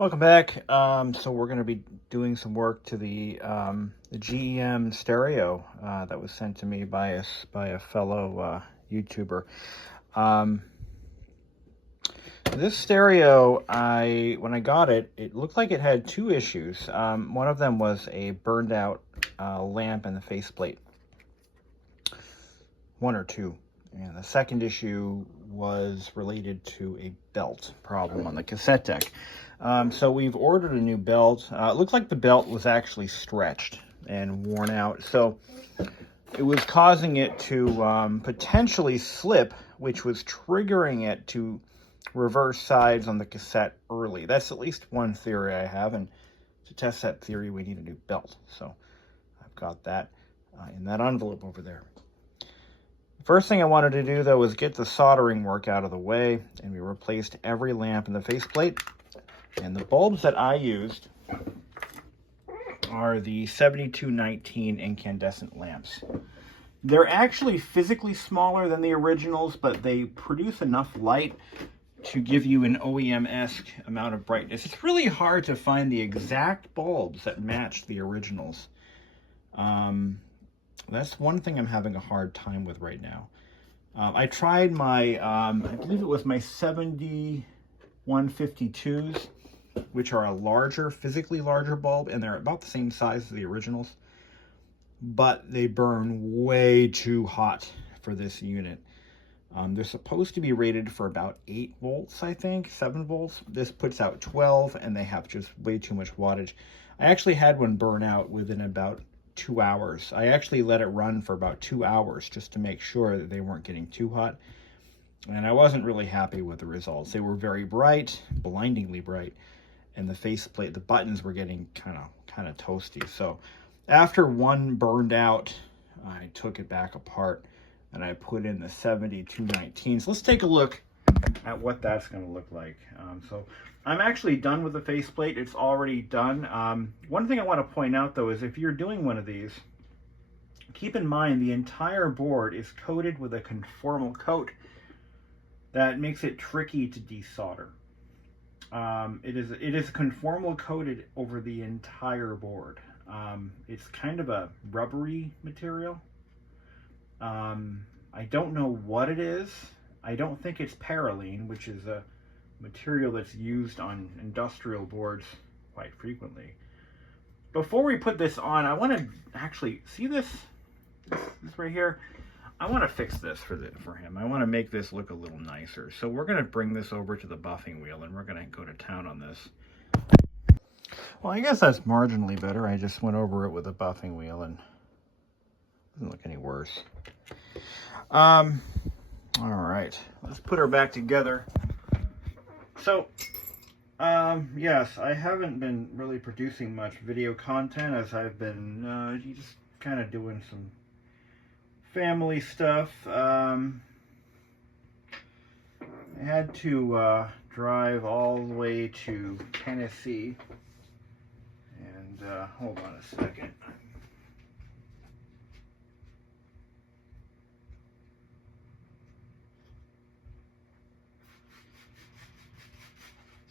Welcome back. So we're going to be doing some work to the GEM stereo that was sent to me by a fellow YouTuber. This stereo, when I got it, it looked like it had two issues. One of them was a burned out lamp in the faceplate. One or two. And the second issue was related to a belt problem on the cassette deck. So we've ordered a new belt. It looked like the belt was actually stretched and worn out. So it was causing it to potentially slip, which was triggering it to reverse sides on the cassette early. That's at least one theory I have. And to test that theory, we need a new belt. So I've got that in that envelope over there. First thing I wanted to do, though, was get the soldering work out of the way, and we replaced every lamp in the faceplate. And the bulbs that I used are the 7219 incandescent lamps. They're actually physically smaller than the originals, but they produce enough light to give you an OEM-esque amount of brightness. It's really hard to find the exact bulbs that match the originals. That's one thing I'm having a hard time with right now. I tried my, I believe it was my 7152s, which are a larger, physically larger bulb, and they're about the same size as the originals. But they burn way too hot for this unit. They're supposed to be rated for about 8 volts, I think, 7 volts. This puts out 12, and they have just way too much wattage. I actually had one burn out within about 2 hours. I actually let it run for about 2 hours just to make sure that they weren't getting too hot. And I wasn't really happy with the results. They were very bright, blindingly bright, and the faceplate, the buttons were getting kind of toasty. So after one burned out, I took it back apart and I put in the 7219s. Let's take a look at what that's going to look like. So I'm actually done with the faceplate. It's already done. One thing I want to point out, though, is if you're doing one of these, keep in mind the entire board is coated with a conformal coat that makes it tricky to desolder. It is conformal coated over the entire board. It's kind of a rubbery material. I don't know what it is. I don't think it's parylene, which is a material that's used on industrial boards quite frequently. Before we put this on, I want to actually see this right here. I want to fix this for him. I want to make this look a little nicer. So we're going to bring this over to the buffing wheel, and we're going to go to town on this. Well, I guess that's marginally better. I just went over it with a buffing wheel, and it doesn't look any worse. All right, let's put her back together. So, yes, I haven't been really producing much video content as I've been just kind of doing some family stuff. I had to drive all the way to Tennessee, and hold on a second.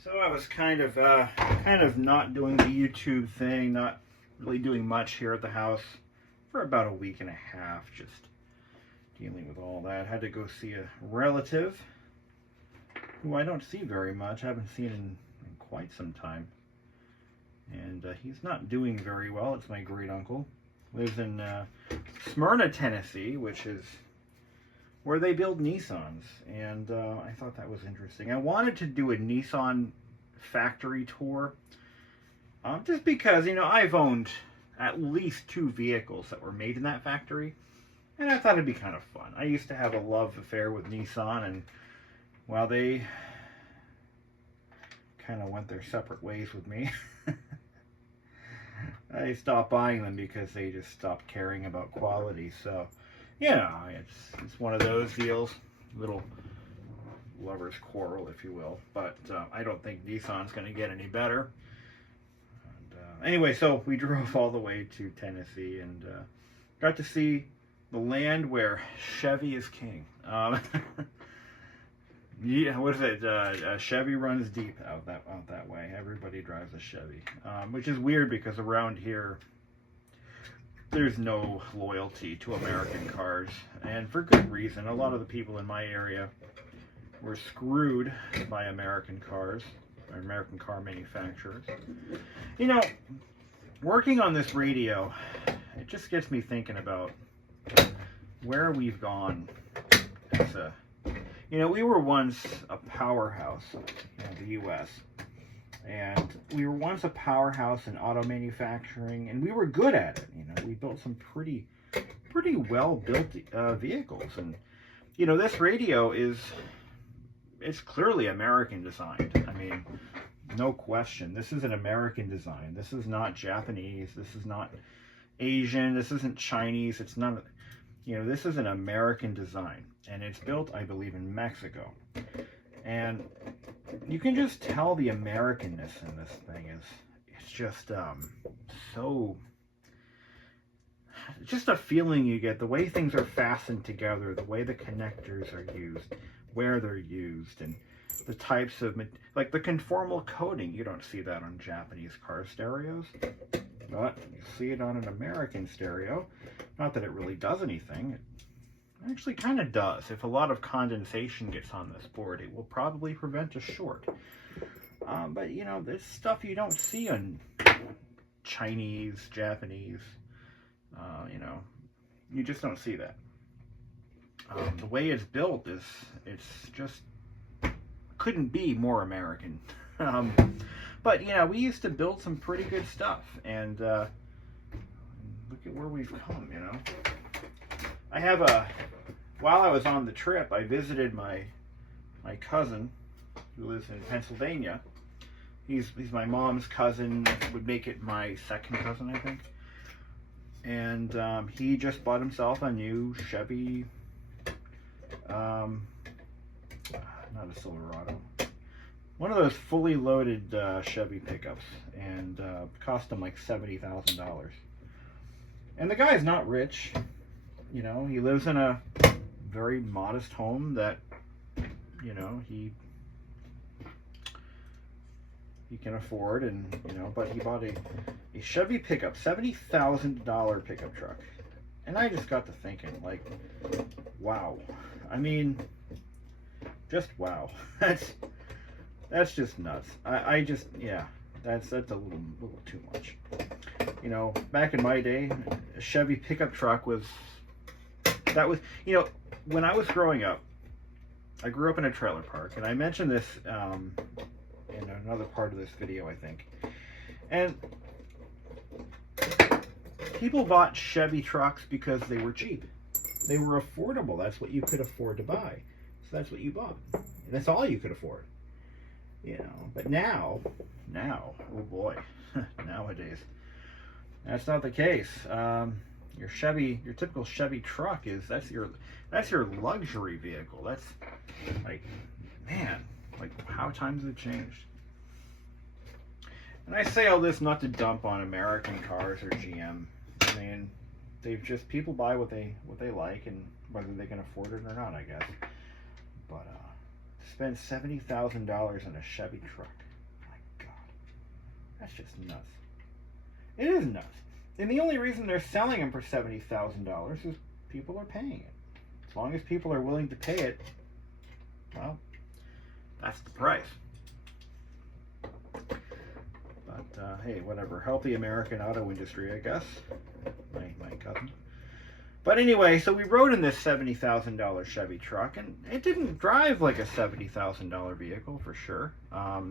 So I was kind of not doing the YouTube thing, not really doing much here at the house for about a week and a half, just dealing with all that. Had to go see a relative who I don't see very much. I haven't seen in quite some time. And he's not doing very well. It's my great uncle. Lives in Smyrna, Tennessee, which is where they build Nissans, and I thought that was interesting. I wanted to do a Nissan factory tour, just because, you know, I've owned at least 2 vehicles that were made in that factory, and I thought it'd be kind of fun. I used to have a love affair with Nissan, and, well, they kind of went their separate ways with me. I stopped buying them because they just stopped caring about quality, so you know, it's one of those deals, little lover's quarrel, if you will. But I don't think Nissan's going to get any better. And, anyway, so we drove all the way to Tennessee and got to see the land where Chevy is king. Yeah, what is it? Chevy runs deep out that way. Everybody drives a Chevy, which is weird because around here there's no loyalty to American cars, and for good reason. A lot of the people in my area were screwed by American cars, or American car manufacturers. You know, working on this radio, it just gets me thinking about where we've gone as a, you know, we were once a powerhouse in the U.S., and we were once a powerhouse in auto manufacturing, and we were good at it. You know, we built some pretty well-built vehicles, and you know, this radio it's clearly American designed. I mean, no question. This is an American design. This is not Japanese. This is not Asian. This isn't Chinese. It's not. You know, this is an American design, and it's built, I believe, in Mexico. And you can just tell the Americanness in this thing it's just so, just a feeling you get, the way things are fastened together, the way the connectors are used, where they're used, and the types of, like the conformal coating. You don't see that on Japanese car stereos, but you see it on an American stereo. Not that it really does anything. It actually kind of does. If a lot of condensation gets on this board, it will probably prevent a short. But you know, there's stuff you don't see on Chinese, Japanese. You know, you just don't see that. The way it's built it's just couldn't be more American. But you know, we used to build some pretty good stuff, and look at where we've come. You know, I have while I was on the trip, I visited my cousin who lives in Pennsylvania. He's my mom's cousin. Would make it my second cousin, I think. And he just bought himself a new Chevy, not a Silverado, one of those fully loaded Chevy pickups, and cost him like $70,000. And the guy's not rich, you know. He lives in a very modest home that, you know, he can afford, and you know, but he bought a Chevy pickup, $70,000 pickup truck. And I just got to thinking, like, wow. I mean, just wow. That's just nuts. I just, yeah, that's a little too much. You know, back in my day, a Chevy pickup truck was, you know, when I was growing up, I grew up in a trailer park, and I mentioned this in another part of this video, I think. And people bought Chevy trucks because they were cheap. They were affordable. That's what you could afford to buy. So that's what you bought. And that's all you could afford. You know, but now, oh boy, nowadays, that's not the case. Your typical Chevy truck that's your luxury vehicle. That's like, man, like how times have changed. And I say all this not to dump on American cars or GM. I mean, people buy what they like, and whether they can afford it or not, I guess. But to spend $70,000 on a Chevy truck, my God, that's just nuts. It is nuts. And the only reason they're selling them for $70,000 is people are paying it. As long as people are willing to pay it, well, that's the price. But hey, whatever. Help the American auto industry, I guess. My cousin. But anyway, so we rode in this $70,000 Chevy truck, and it didn't drive like a $70,000 vehicle for sure.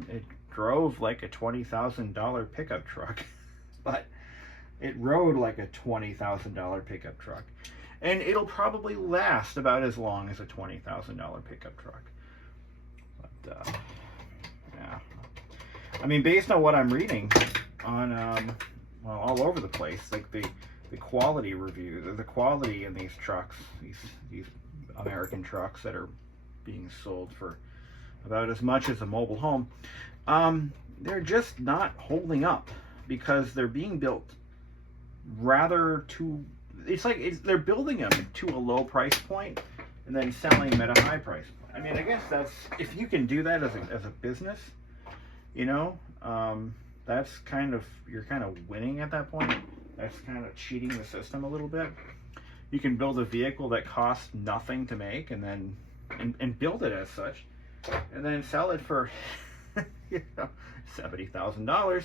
It drove like a $20,000 pickup truck, but it rode like a $20,000 pickup truck. And it'll probably last about as long as a $20,000 pickup truck. But, yeah. I mean, based on what I'm reading on, well, all over the place, like the quality reviews, or the quality in these trucks, these American trucks that are being sold for about as much as a mobile home, they're just not holding up because they're being built rather too, they're building them to a low price point and then selling them at a high price point. I mean, I guess that's, if you can do that as a business, you know, that's kind of, you're kind of winning at that point. That's kind of cheating the system a little bit. You can build a vehicle that costs nothing to make, and then and build it as such, and then sell it for you know, $70,000.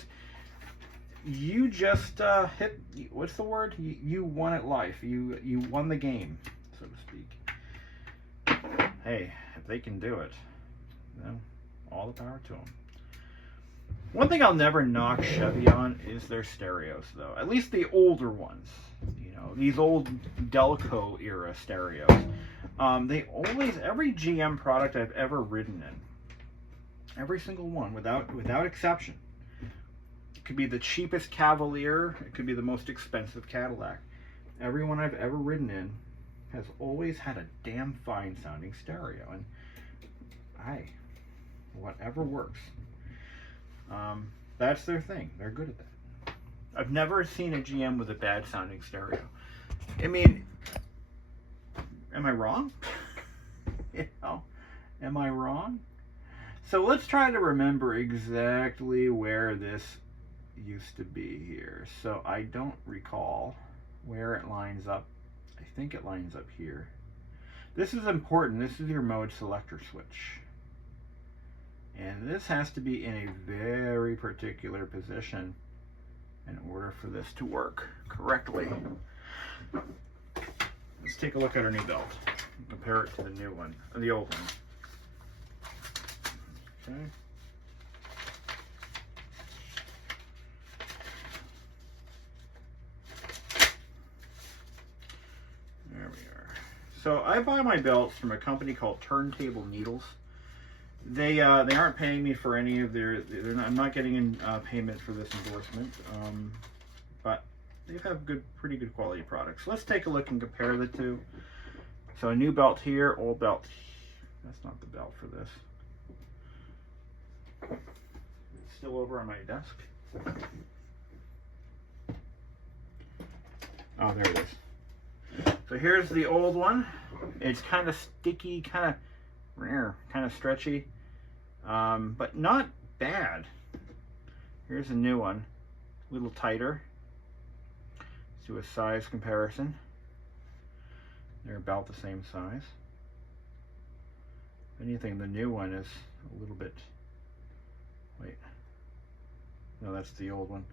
You just hit, what's the word? You won at life. You won the game, so to speak. Hey, if they can do it, you know, all the power to them. One thing I'll never knock Chevy on is their stereos, though. At least the older ones. You know, these old Delco era stereos. They always, every GM product I've ever ridden in, every single one, without exception. It could be the cheapest Cavalier, it could be the most expensive Cadillac. Everyone I've ever ridden in has always had a damn fine sounding stereo, and whatever works. That's their thing. They're good at that. I've never seen a GM with a bad sounding stereo. I mean, am I wrong? You know, am I wrong? So let's try to remember exactly where this used to be here. So I don't recall where it lines up. I think it lines up here. This is important. This is your mode selector switch. And this has to be in a very particular position in order for this to work correctly. Let's take a look at our new belt and compare it to the new one, or the old one. Okay. There we are. So I buy my belts from a company called Turntable Needles. They aren't paying me for any of their. I'm not getting in payment for this endorsement, but they have pretty good quality products. So let's take a look and compare the two. So a new belt here, old belt. That's not the belt for this. It's still over on my desk. Oh, there it is. So here's the old one. It's kind of sticky, kind of stretchy, but not bad. Here's a new one, a little tighter. Let's do a size comparison. They're about the same size. If anything, the new one is a little bit, wait, no, that's the old one.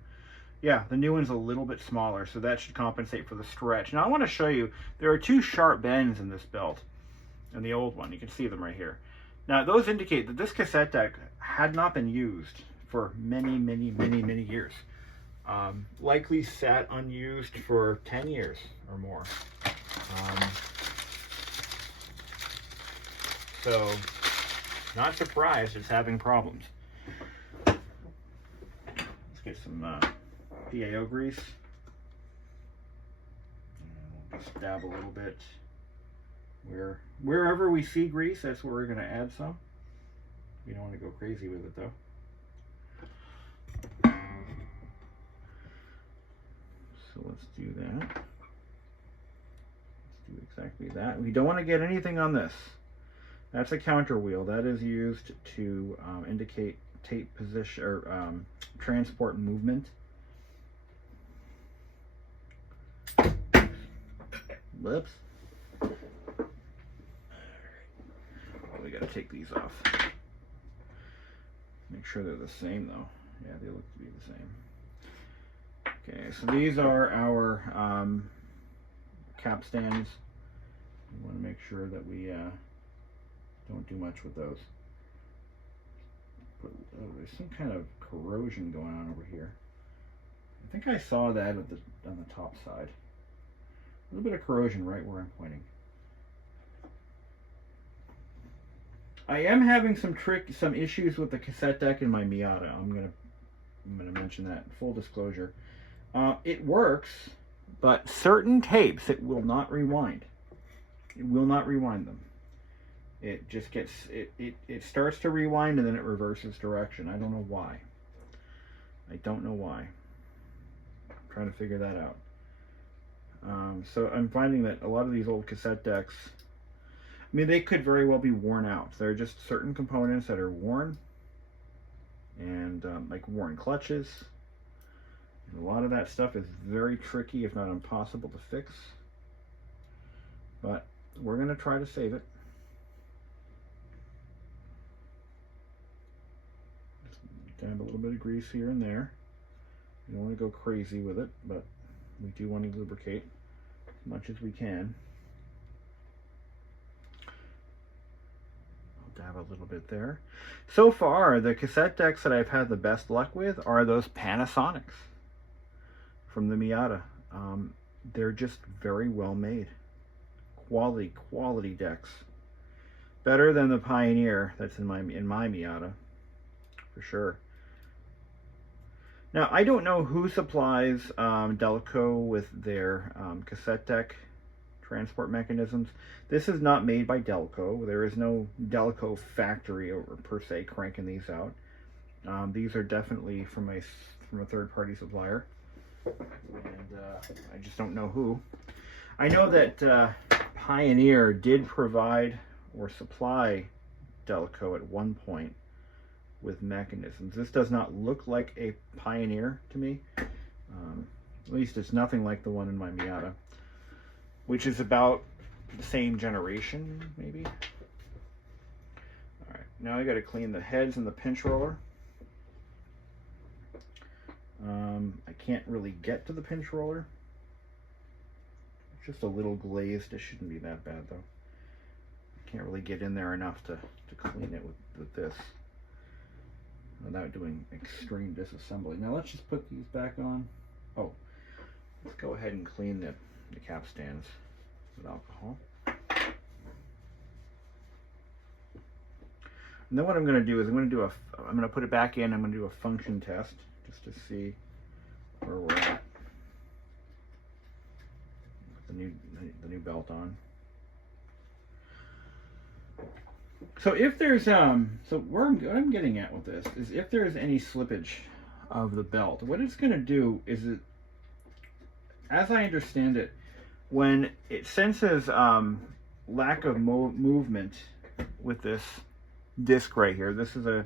Yeah, the new one's a little bit smaller, so that should compensate for the stretch. Now I want to show you, there are two sharp bends in this belt. And the old one, you can see them right here. Now those indicate that this cassette deck had not been used for many years. Likely sat unused for 10 years or more. So not surprised it's having problems. Let's get some PAO grease. And we'll just dab a little bit. Wherever we see grease, that's where we're going to add some. We don't want to go crazy with it though. So let's do that. Let's do exactly that. We don't want to get anything on this. That's a counter wheel. That is used to indicate tape position or transport movement. Whoops. We got to take these off. Make sure they're the same though. Yeah, they look to be the same. Okay, so these are our cap stands. We want to make sure that we don't do much with those. But, there's some kind of corrosion going on over here. I think I saw that on the top side. A little bit of corrosion right where I'm pointing. I am having some issues with the cassette deck in my Miata. I'm gonna mention that. Full disclosure. It works, but certain tapes it will not rewind. It will not rewind them. It just gets it starts to rewind and then it reverses direction. I don't know why. I don't know why. I'm trying to figure that out. So I'm finding that a lot of these old cassette decks, I mean, they could very well be worn out. There are just certain components that are worn, and like worn clutches. And a lot of that stuff is very tricky, if not impossible, to fix. But we're going to try to save it. Just dab a little bit of grease here and there. We don't want to go crazy with it, but we do want to lubricate as much as we can. I'll dab a little bit there. So far, the cassette decks that I've had the best luck with are those Panasonics from the Miata. They're just very well made. Quality decks. Better than the Pioneer that's in my Miata, for sure. Now, I don't know who supplies Delco with their cassette deck transport mechanisms. This is not made by Delco. There is no Delco factory or per se cranking these out. These are definitely from a third-party supplier, and I just don't know who. I know that Pioneer did provide or supply Delco at one point with mechanisms. This does not look like a Pioneer to me. At least it's nothing like the one in my Miata, which is about the same generation, maybe. All right, now I got to clean the heads and the pinch roller. I can't really get to the pinch roller. It's just a little glazed. It shouldn't be that bad though. I can't really get in there enough to clean it with this without doing extreme disassembly. Now let's just put these back on. Oh, let's go ahead and clean the cap stands with alcohol. And then what I'm going to do is I'm going to put it back in. I'm going to do a function test just to see where we're at. Put the new belt on. So if there's what I'm getting at with this is if there is any slippage of the belt, what it's going to do is as I understand it, when it senses lack of movement with this disc right here, this is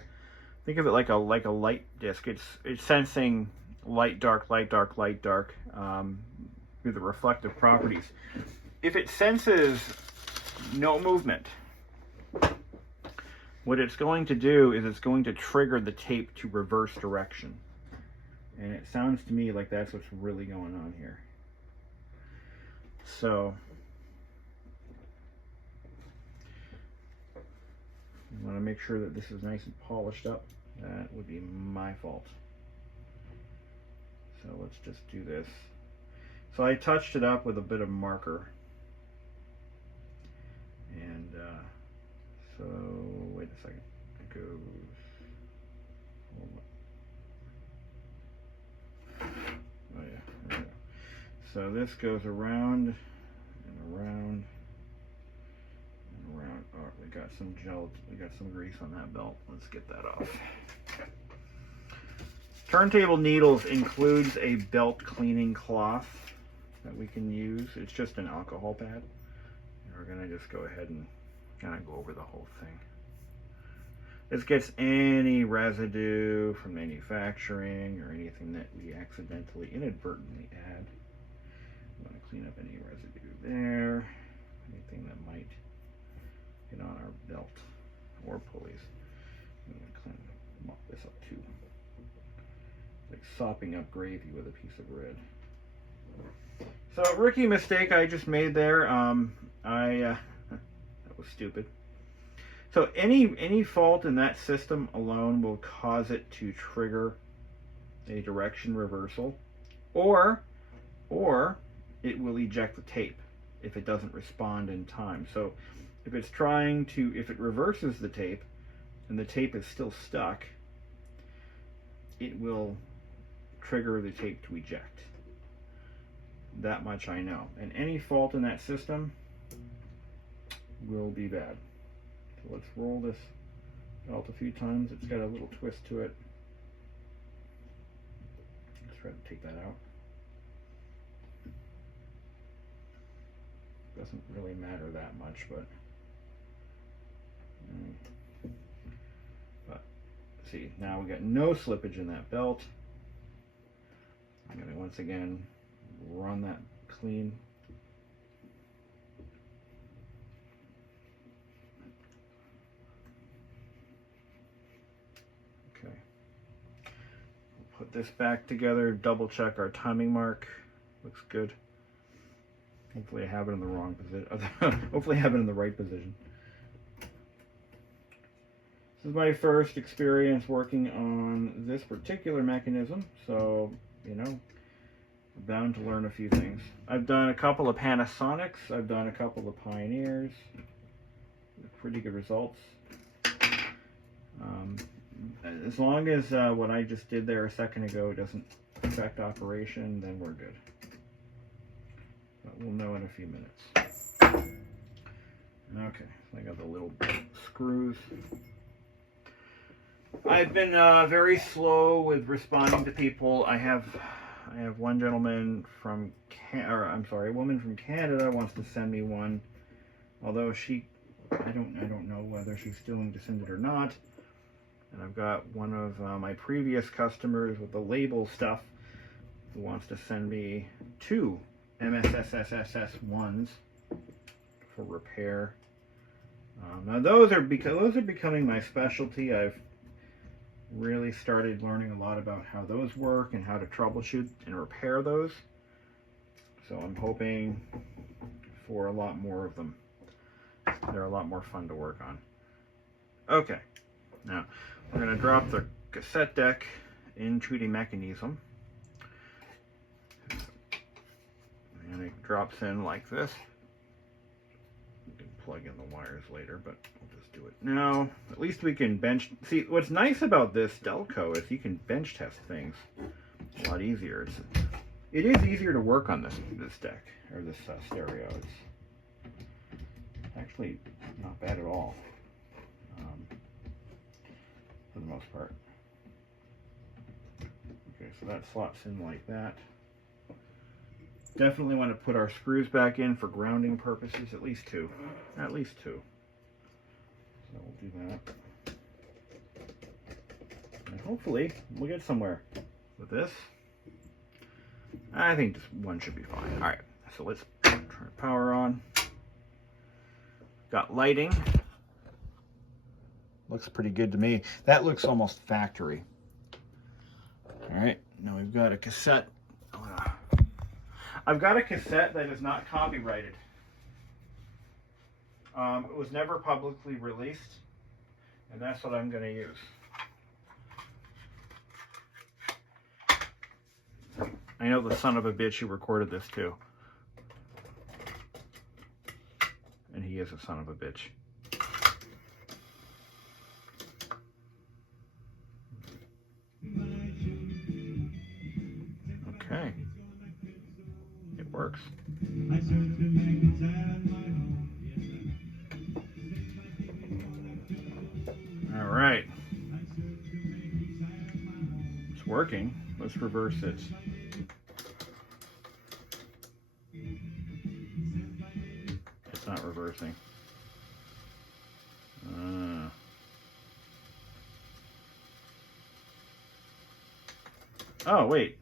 think of it like a light disc. It's sensing light, dark, light, dark, light, dark through the reflective properties. If it senses no movement, what it's going to do is it's going to trigger the tape to reverse direction. And it sounds to me like that's what's really going on here. So you want to make sure that this is nice and polished up. That would be my fault. So let's just do this. So I touched it up with a bit of marker. And so wait a second. It goes. Oh yeah. There we go. So this goes around and around and around. Oh, we got some gel. We got some grease on that belt. Let's get that off. Turntable Needles includes a belt cleaning cloth that we can use. It's just an alcohol pad. And we're gonna just go ahead and kind of go over the whole thing. This gets any residue from manufacturing or anything that we accidentally, inadvertently add. We want to clean up any residue there, anything that might get on our belt or pulleys. I'm going to mop this up too. It's like sopping up gravy with a piece of bread. So, rookie mistake I just made there. That was stupid. So any fault in that system alone will cause it to trigger a direction reversal, or it will eject the tape if it doesn't respond in time. So if it reverses the tape and the tape is still stuck, it will trigger the tape to eject. That much I know. And any fault in that system will be bad. So let's roll this belt a few times. It's got a little twist to it. Let's try to take that out. Doesn't really matter that much, but But see, now we got no slippage in that belt. I'm going to once again run that clean. Okay. Put this back together, double check our timing mark. Looks good. Hopefully I have it in the wrong position. Hopefully I have it in the right position. This is my first experience working on this particular mechanism, so, you know, I'm bound to learn a few things. I've done a couple of Panasonics, I've done a couple of Pioneers, pretty good results. As long as what I just did there a second ago doesn't affect operation, then we're good. But we'll know in a few minutes. Okay, so I got the little screws. I've been very slow with responding to people. I have one gentleman from a woman from Canada wants to send me one, although I don't know whether she's still interested or not. And I've got one of my previous customers with the label stuff who wants to send me 2 MSSSS1s for repair. Now those are becoming my specialty. I've really started learning a lot about how those work and how to troubleshoot and repair those. So I'm hoping for a lot more of them. They're a lot more fun to work on. Okay, now we're going to drop the cassette deck into the mechanism. And it drops in like this. You can plug in the wires later, but we'll just do it now. At least we can bench. See, what's nice about this Delco is you can bench test things a lot easier. It is easier to work on this deck, or this stereo. It's actually not bad at all, for the most part. Okay, so that slots in like that. Definitely want to put our screws back in for grounding purposes, at least 2. At least 2. So we'll do that. And hopefully we'll get somewhere with this. I think just one should be fine. Alright, so let's turn power on. Got lighting. Looks pretty good to me. That looks almost factory. Alright, now we've got a cassette. I've got a cassette that is not copyrighted. It was never publicly released, and that's what I'm going to use. I know the son of a bitch who recorded this too. And he is a son of a bitch. Okay. It works. All right. It's working. Let's reverse it. It's not reversing. Oh, wait.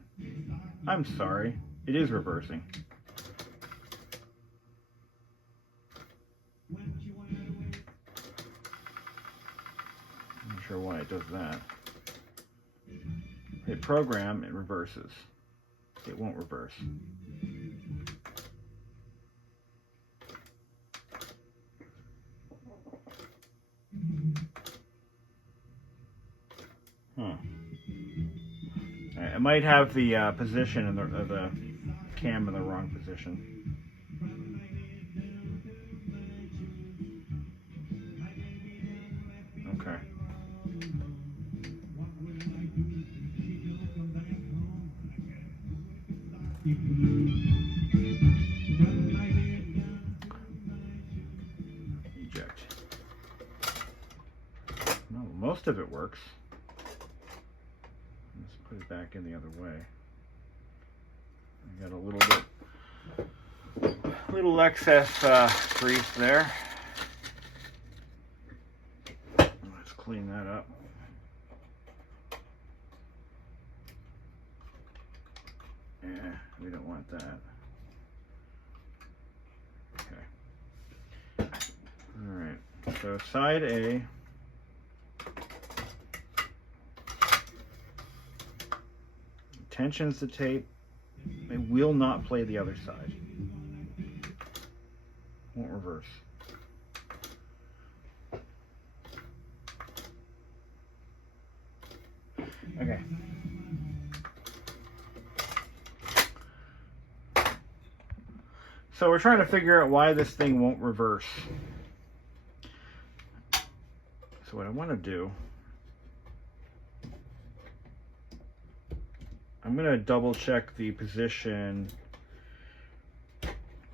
I'm sorry. It is reversing. I'm not sure why it does that. Hit program, it reverses. It won't reverse. Huh. I might have the position in the cam in the wrong position. Okay. Eject. No, most of it works. Let's put it back in the other way. I got a little excess grease there. clean that up. Yeah, we don't want that. Okay. All right. So side A. Tensions the tape. It will not play the other side. Won't reverse. Okay. So we're trying to figure out why this thing won't reverse. So what I want to do, I'm going to double check the position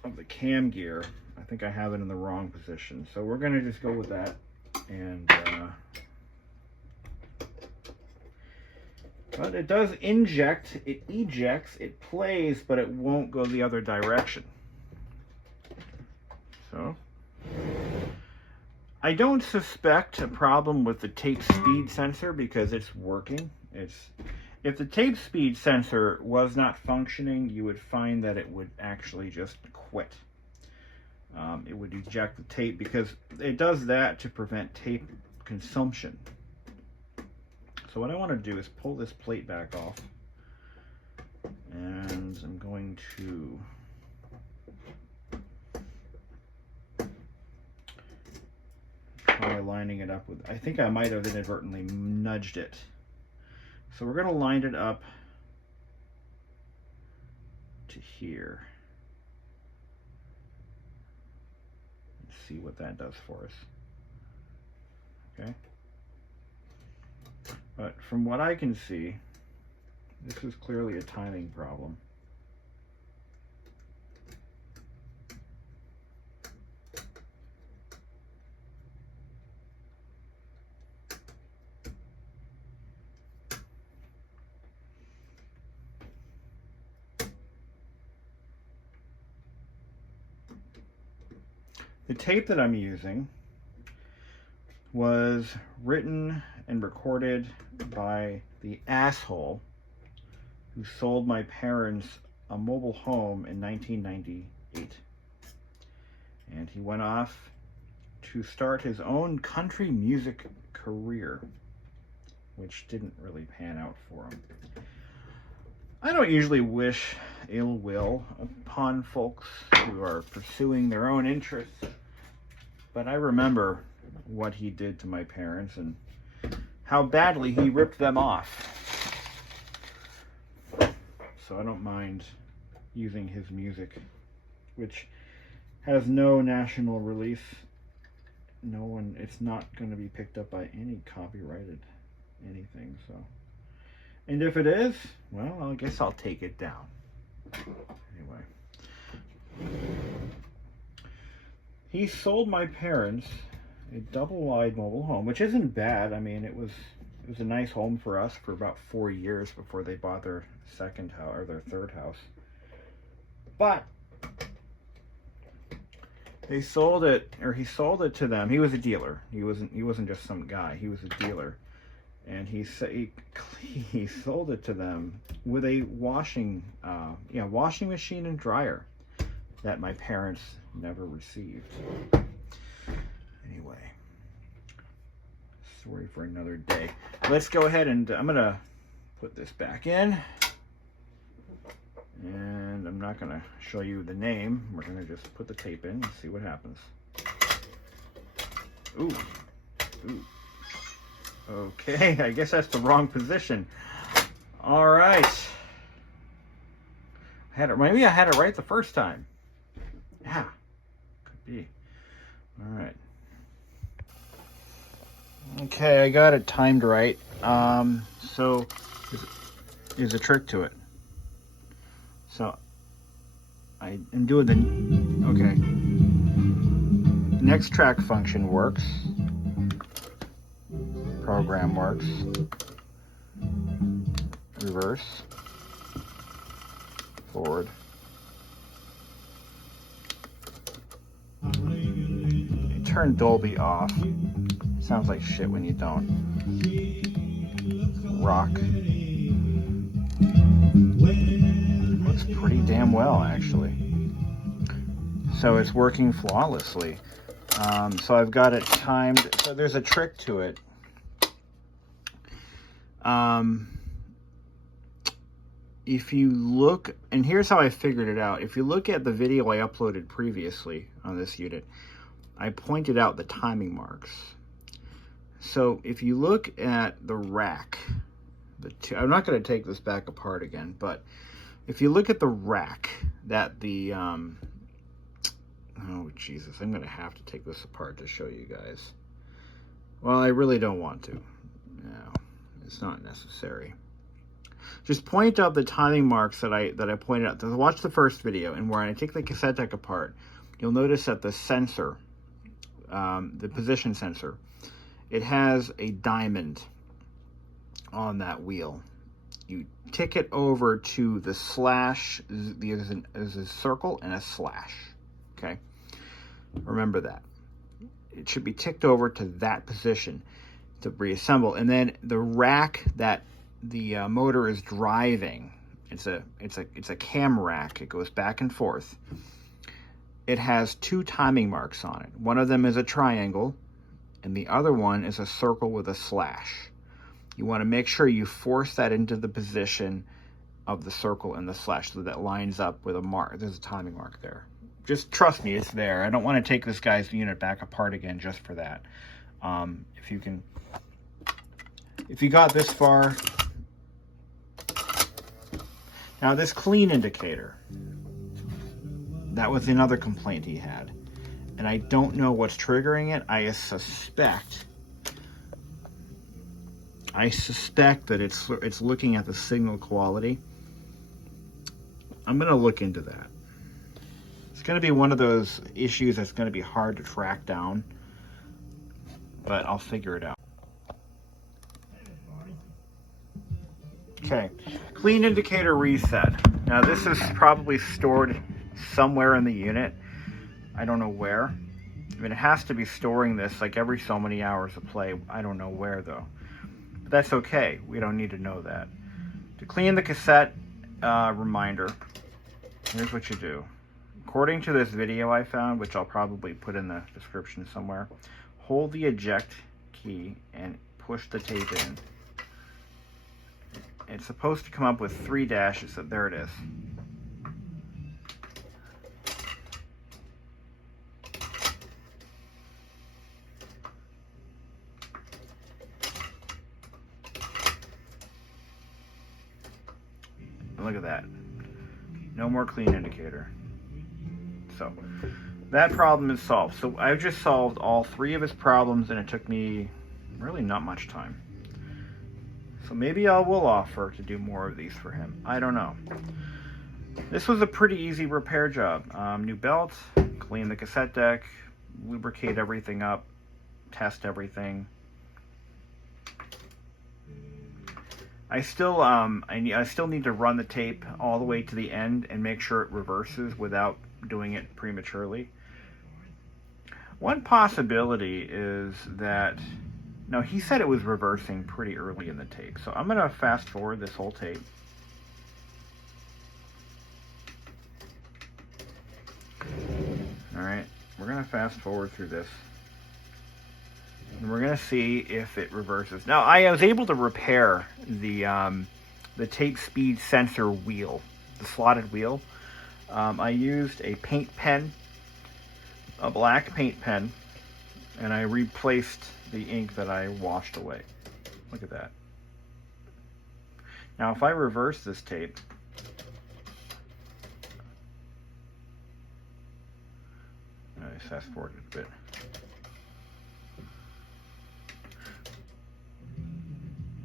of the cam gear. I think I have it in the wrong position. So we're going to just go with that. And but it does inject, it ejects, it plays, but it won't go the other direction. So I don't suspect a problem with the tape speed sensor because it's working. If the tape speed sensor was not functioning, you would find that it would actually just quit. It would eject the tape because it does that to prevent tape consumption. So what I want to do is pull this plate back off, and I'm going to try lining it up with, I think I might have inadvertently nudged it. So we're going to line it up to here. Let's see what that does for us. Okay. But from what I can see, this is clearly a timing problem. The tape that I'm using was written and recorded by the asshole who sold my parents a mobile home in 1998. And he went off to start his own country music career, which didn't really pan out for him. I don't usually wish ill will upon folks who are pursuing their own interests, but I remember what he did to my parents and how badly he ripped them off. So I don't mind using his music, which has no national release. No one, it's not going to be picked up by any copyrighted anything, so. And if it is, well, I guess I'll take it down. Anyway. He sold my parents a double-wide mobile home, which isn't bad. I mean, it was a nice home for us for about 4 years before they bought their second house or their third house. But they sold it, or he sold it to them. He was a dealer. He wasn't just some guy. He was a dealer, and he sold it to them with a washing machine and dryer that my parents never received. Anyway, story for another day. Let's go ahead and I'm gonna put this back in, and I'm not gonna show you the name. We're gonna just put the tape in and see what happens. Ooh. Okay, I guess that's the wrong position. All right. Maybe I had it right the first time. Yeah, could be. All right. Okay, I got it timed right. So there's a trick to it. So I am doing okay. Next track function works. Program works. Reverse. Forward. Turn Dolby off. Sounds like shit when you don't. Rock. Looks pretty damn well, actually. So it's working flawlessly. So I've got it timed. So there's a trick to it. If you look, and here's how I figured it out. If you look at the video I uploaded previously on this unit, I pointed out the timing marks. So if you look at the rack, I'm not going to take this back apart again, but if you look at the rack that the, oh Jesus, I'm going to have to take this apart to show you guys. Well, I really don't want to. No, it's not necessary. Just point out the timing marks that I pointed out. So watch the first video, and where I take the cassette deck apart, you'll notice that the sensor, the position sensor, it has a diamond on that wheel. You tick it over to the slash. There's a circle and a slash. Okay, remember that. It should be ticked over to that position to reassemble, and then the rack that the motor is driving, it's a cam rack. It goes back and forth. It has two timing marks on it. One of them is a triangle, and the other one is a circle with a slash. You want to make sure you force that into the position of the circle and the slash so that lines up with a mark. There's a timing mark there. Just trust me, it's there. I don't want to take this guy's unit back apart again just for that. If you got this far. Now this clean indicator, that was another complaint he had. And I don't know what's triggering it. I suspect that it's looking at the signal quality. I'm going to look into that. It's going to be one of those issues that's going to be hard to track down, but I'll figure it out. Okay, clean indicator reset. Now this is probably stored somewhere in the unit. I don't know where. I mean, it has to be storing this like every so many hours of play. I don't know where though. But that's okay. We don't need to know that. To clean the cassette reminder, here's what you do. According to this video I found, which I'll probably put in the description somewhere, hold the eject key and push the tape in. It's supposed to come up with 3 dashes, so there it is. And look at that. No more clean indicator. So that problem is solved. So I've just solved all 3 of his problems, and it took me really not much time. So maybe I will offer to do more of these for him. I don't know. This was a pretty easy repair job. New belt, clean the cassette deck, lubricate everything up, test everything. I still need to run the tape all the way to the end and make sure it reverses without doing it prematurely. One possibility is that, no, he said it was reversing pretty early in the tape, so I'm going to fast forward this whole tape. Alright, we're going to fast forward through this. And we're going to see if it reverses. Now, I was able to repair the tape speed sensor wheel, the slotted wheel. I used a paint pen, a black paint pen, and I replaced the ink that I washed away. Look at that. Now, if I reverse this tape, I fast forward it a bit.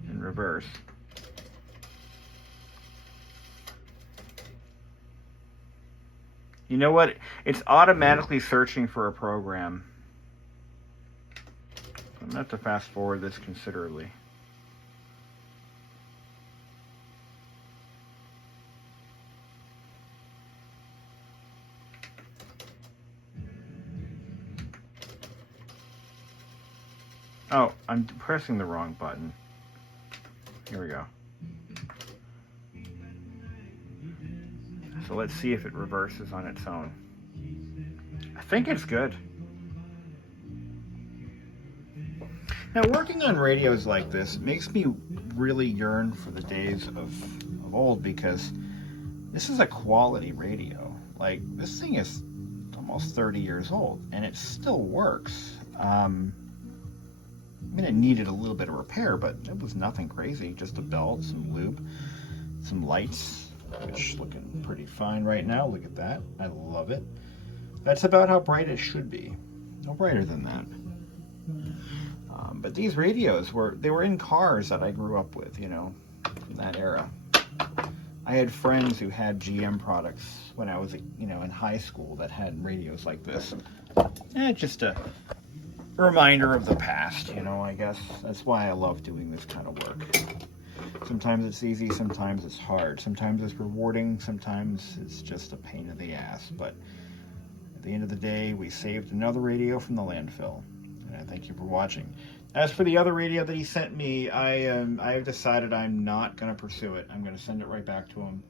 In reverse. You know what? It's automatically searching for a program. I'm going to have to fast forward this considerably. Oh, I'm pressing the wrong button. Here we go. So let's see if it reverses on its own. I think it's good. Now, working on radios like this makes me really yearn for the days of old, because this is a quality radio. Like, this thing is almost 30 years old, and it still works. I mean, it needed a little bit of repair, but it was nothing crazy. Just a belt, some lube, some lights, which looking pretty fine right now. Look at that. I love it. That's about how bright it should be. No brighter than that. But these radios were in cars that I grew up with, you know, in that era. I had friends who had GM products when I was, you know, in high school that had radios like this. Just a reminder of the past, you know, I guess. That's why I love doing this kind of work. Sometimes it's easy, sometimes it's hard. Sometimes it's rewarding, sometimes it's just a pain in the ass. But at the end of the day, we saved another radio from the landfill. And I thank you for watching. As for the other radio that he sent me, I've decided I'm not going to pursue it. I'm going to send it right back to him.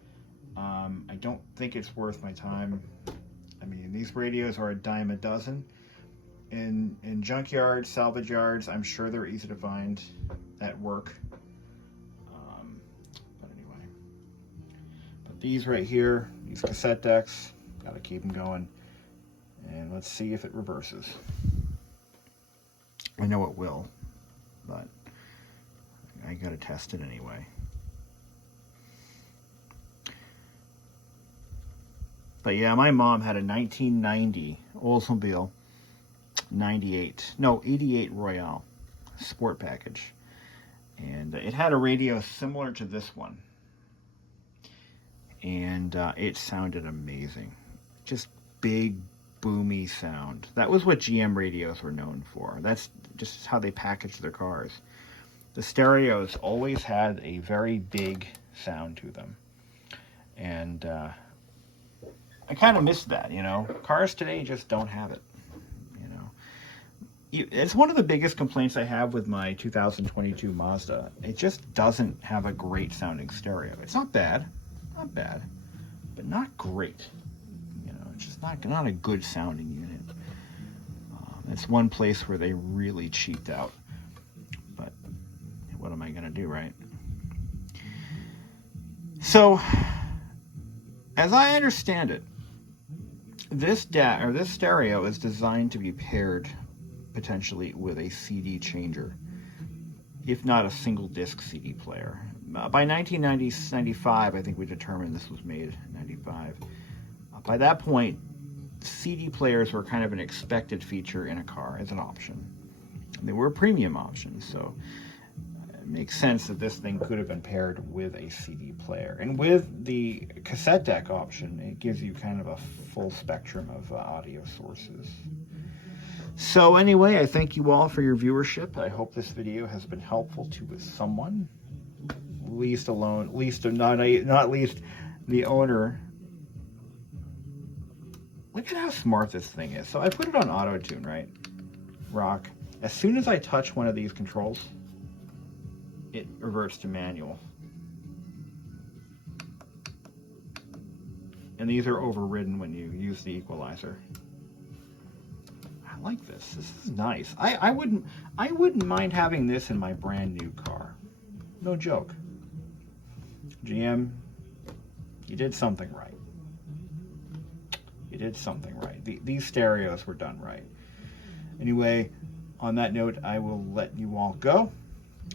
I don't think it's worth my time. I mean, these radios are a dime a dozen. In junkyards, salvage yards, I'm sure they're easy to find at work. But anyway. But these right here, these cassette decks, got to keep them going. And let's see if it reverses. I know it will, but I gotta test it anyway. But yeah, my mom had a 1990 Oldsmobile 88 Royale sport package. And it had a radio similar to this one. And it sounded amazing. Just big, boomy sound. That was what GM radios were known for. That's just how they packaged their cars. The stereos always had a very big sound to them. And I kind of miss that, you know. Cars today just don't have it, you know. It's one of the biggest complaints I have with my 2022 Mazda. It just doesn't have a great sounding stereo. It's not bad, but not great. It's just not a good sounding unit. It's one place where they really cheaped out. But what am I going to do, right? So, as I understand it, this stereo is designed to be paired potentially with a CD changer, if not a single disc CD player. By 1995, I think we determined this was made in 95. By that point, CD players were kind of an expected feature in a car as an option. They were a premium option, so it makes sense that this thing could have been paired with a CD player. And with the cassette deck option, it gives you kind of a full spectrum of audio sources. So anyway, I thank you all for your viewership. I hope this video has been helpful to someone, not least the owner. Look at how smart this thing is. So I put it on auto tune, right? Rock. As soon as I touch one of these controls, it reverts to manual. And these are overridden when you use the equalizer. I like this. This is nice. I wouldn't mind having this in my brand new car. No joke. GM, you did something right. You did something right. These stereos were done right. Anyway, on that note, I will let you all go,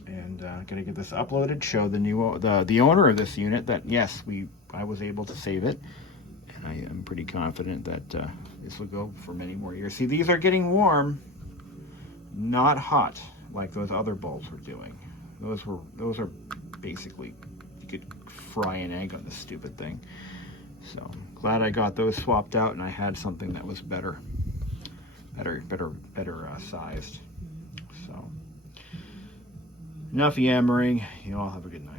and gonna get this uploaded. Show the owner of this unit that yes, I was able to save it, and I am pretty confident that this will go for many more years. See, these are getting warm, not hot like those other bulbs were doing. Those are basically, you could fry an egg on this stupid thing. So glad I got those swapped out and I had something that was better sized. So enough yammering. You all have a good night.